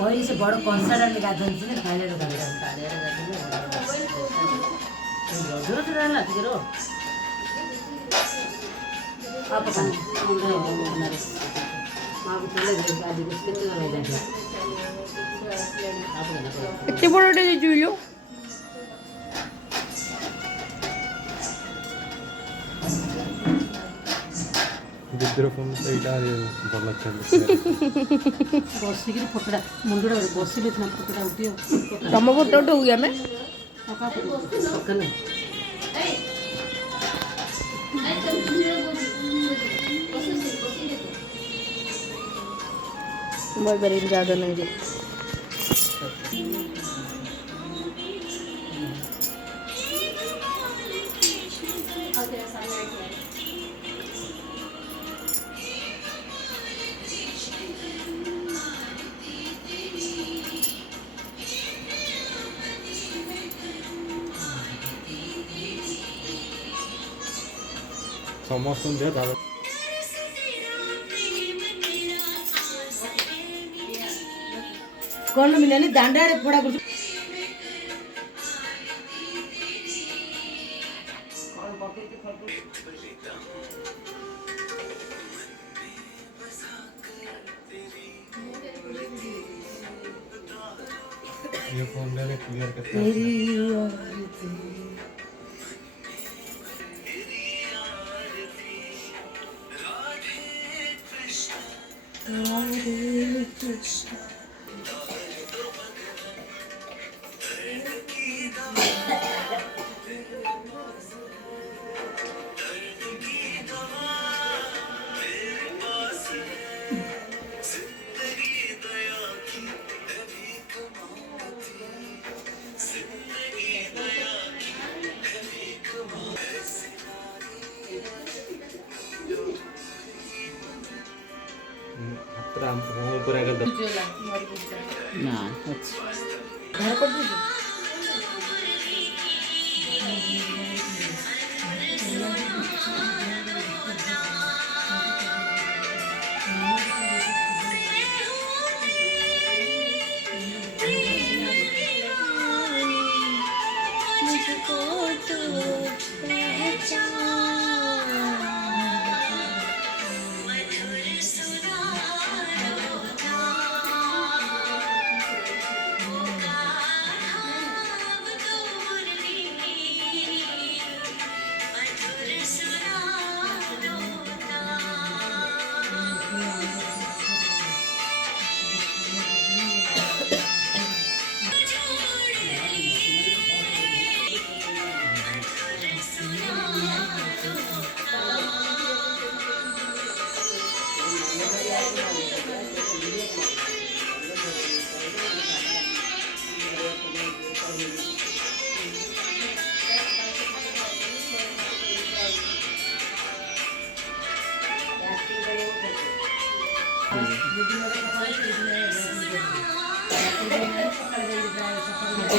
और से बड़ कंसाड़ा में गाधन से काले रो गाधन जोर से रहला ठीक रो आप का मां को चले गाड़ी किसके तो रह जाए एते बड़टे जुइलो विद्रो फोन से इटा भल चल बसिक फोटोटा मुंडा बसिले फोटोटा उठियो तम फोटो उठो गया मैं मोबाइल पर ज्यादा नहीं रे समस्त दे दादा कौन मिलने दांडा रे फोड़ा कुछ ये फोन ले क्लियर करते हैं राम ऊपर आकर ना घर पर दे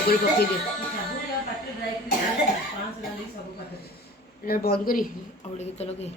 बगल पकई दे बंद करी और गीत लगे